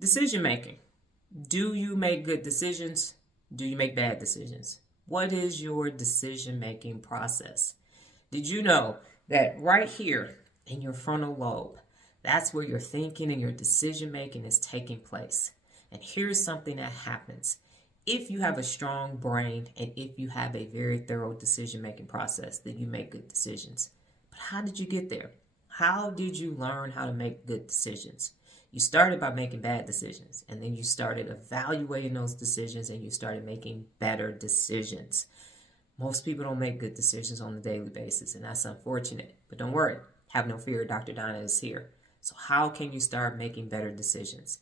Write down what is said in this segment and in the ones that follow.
Decision making. Do you make good decisions? Do you make bad decisions? What is your decision making process? Did you know that right here in your frontal lobe, that's where your thinking and your decision making is taking place? And here's something that happens. If you have a strong brain and if you have a very thorough decision making process, then you make good decisions. But how did you get there? How did you learn how to make good decisions? You started by making bad decisions, and then you started evaluating those decisions and you started making better decisions. Most people don't make good decisions on a daily basis, and that's unfortunate. But don't worry, have no fear, Dr. Donna is here. So how can you start making better decisions?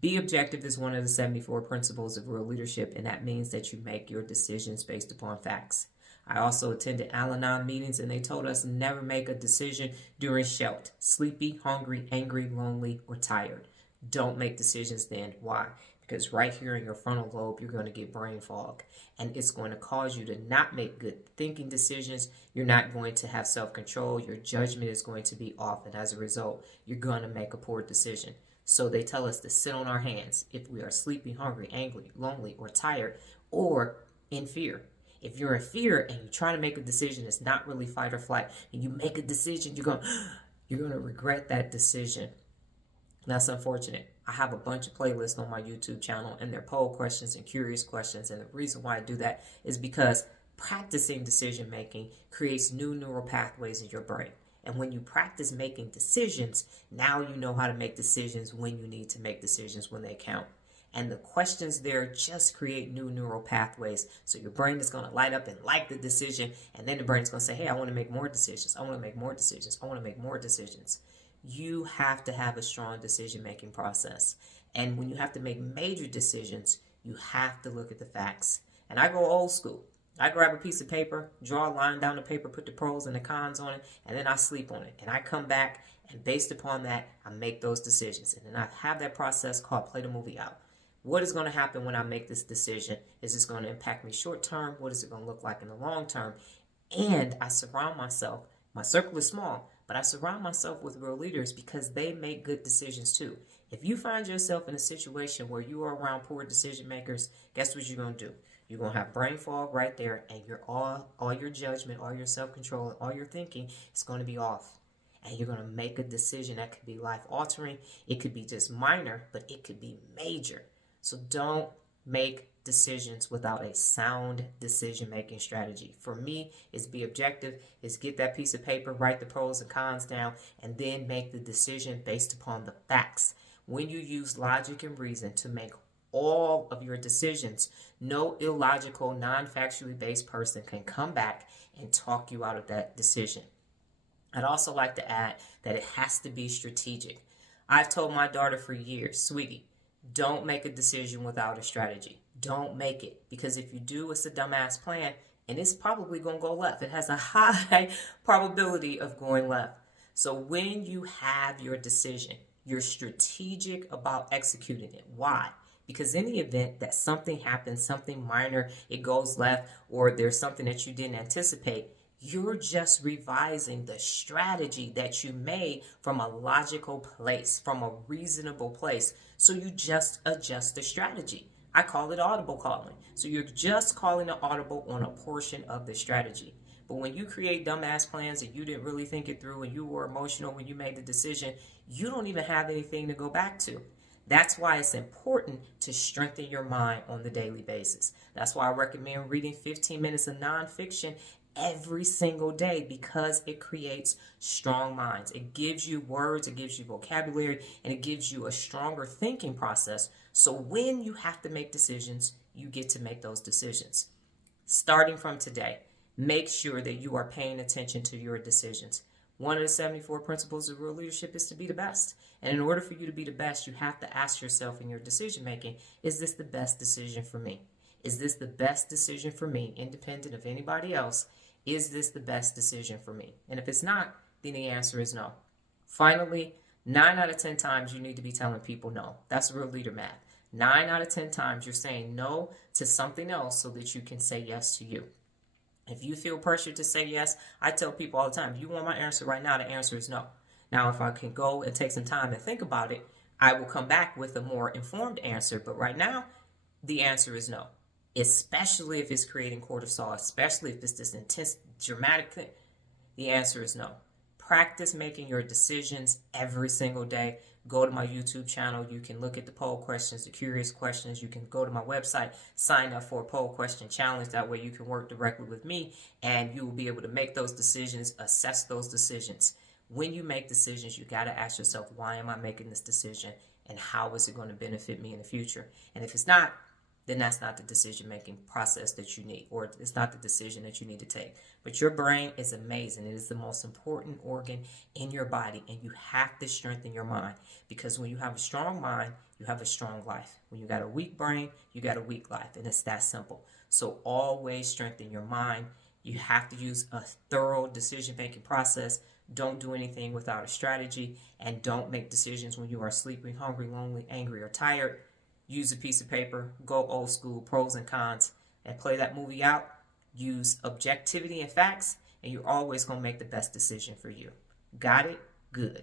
Be objective is one of the 74 principles of real leadership, and that means that you make your decisions based upon facts. I also attended Al-Anon meetings, and they told us never make a decision during shout, sleepy, hungry, angry, lonely, or tired. Don't make decisions then. Why? Because right here in your frontal lobe, you're going to get brain fog, and it's going to cause you to not make good thinking decisions. You're not going to have self-control. Your judgment is going to be off, and as a result, you're going to make a poor decision. So they tell us to sit on our hands if we are sleepy, hungry, angry, lonely, or tired, or in fear. If you're in fear and you're trying to make a decision that's not really fight or flight, and you make a decision, you're going to regret that decision. That's unfortunate. I have a bunch of playlists on my YouTube channel, and they're poll questions and curious questions. And the reason why I do that is because practicing decision making creates new neural pathways in your brain. And when you practice making decisions, now you know how to make decisions when you need to make decisions when they count. And the questions there just create new neural pathways. So your brain is going to light up and like the decision. And then the brain is going to say, hey, I want to make more decisions. I want to make more decisions. I want to make more decisions. You have to have a strong decision-making process. And when you have to make major decisions, you have to look at the facts. And I go old school. I grab a piece of paper, draw a line down the paper, put the pros and the cons on it, and then I sleep on it. And I come back, and based upon that, I make those decisions. And then I have that process called play the movie out. What is going to happen when I make this decision? Is this going to impact me short term? What is it going to look like in the long term? And I surround myself, my circle is small, but I surround myself with real leaders because they make good decisions too. If you find yourself in a situation where you are around poor decision makers, guess what you're going to do? You're going to have brain fog right there, and all your judgment, all your self-control, all your thinking is going to be off. And you're going to make a decision that could be life-altering. It could be just minor, but it could be major. So don't make decisions without a sound decision-making strategy. For me, is be objective, is get that piece of paper, write the pros and cons down, and then make the decision based upon the facts. When you use logic and reason to make all of your decisions, no illogical, non-factually based person can come back and talk you out of that decision. I'd also like to add that it has to be strategic. I've told my daughter for years, sweetie, don't make a decision without a strategy. Don't make it, because if you do, it's a dumbass plan, and it's probably going to go left. It has a high probability of going left. So when you have your decision, you're strategic about executing it. Why? Because in the event that something happens, something minor, it goes left, or there's something that you didn't anticipate, you're just revising the strategy that you made from a logical place, from a reasonable place. So you just adjust the strategy. I call it audible calling. So you're just calling an audible on a portion of the strategy. But when you create dumbass plans and you didn't really think it through and you were emotional when you made the decision, you don't even have anything to go back to. That's why it's important to strengthen your mind on the daily basis. That's why I recommend reading 15 minutes of nonfiction every single day, because it creates strong minds. It gives you words, it gives you vocabulary, and it gives you a stronger thinking process. So when you have to make decisions, you get to make those decisions. Starting from today, make sure that you are paying attention to your decisions. One of the 74 principles of real leadership is to be the best. And in order for you to be the best, you have to ask yourself in your decision making, is this the best decision for me? Is this the best decision for me, independent of anybody else? Is this the best decision for me? And if it's not, then the answer is no. Finally, 9 out of 10 times you need to be telling people no. That's real leader math. 9 out of 10 times you're saying no to something else so that you can say yes to you. If you feel pressured to say yes, I tell people all the time, if you want my answer right now, the answer is no. Now, if I can go and take some time and think about it, I will come back with a more informed answer, but right now, the answer is no. Especially if it's creating cortisol, especially if it's this intense, dramatic thing, the answer is no. Practice making your decisions every single day. Go to my YouTube channel. You can look at the poll questions, the curious questions. You can go to my website, sign up for a poll question challenge. That way you can work directly with me and you will be able to make those decisions, assess those decisions. When you make decisions, you got to ask yourself, why am I making this decision and how is it going to benefit me in the future? And if it's not, then that's not the decision-making process that you need, or it's not the decision that you need to take. But your brain is amazing. It is the most important organ in your body, and you have to strengthen your mind, because when you have a strong mind, you have a strong life. When you got a weak brain, you got a weak life, and it's that simple. So always strengthen your mind. You have to use a thorough decision-making process. Don't do anything without a strategy, and don't make decisions when you are sleepy, hungry, lonely, angry, or tired. Use a piece of paper, go old school, pros and cons, and play that movie out. Use objectivity and facts, and you're always going to make the best decision for you. Got it? Good.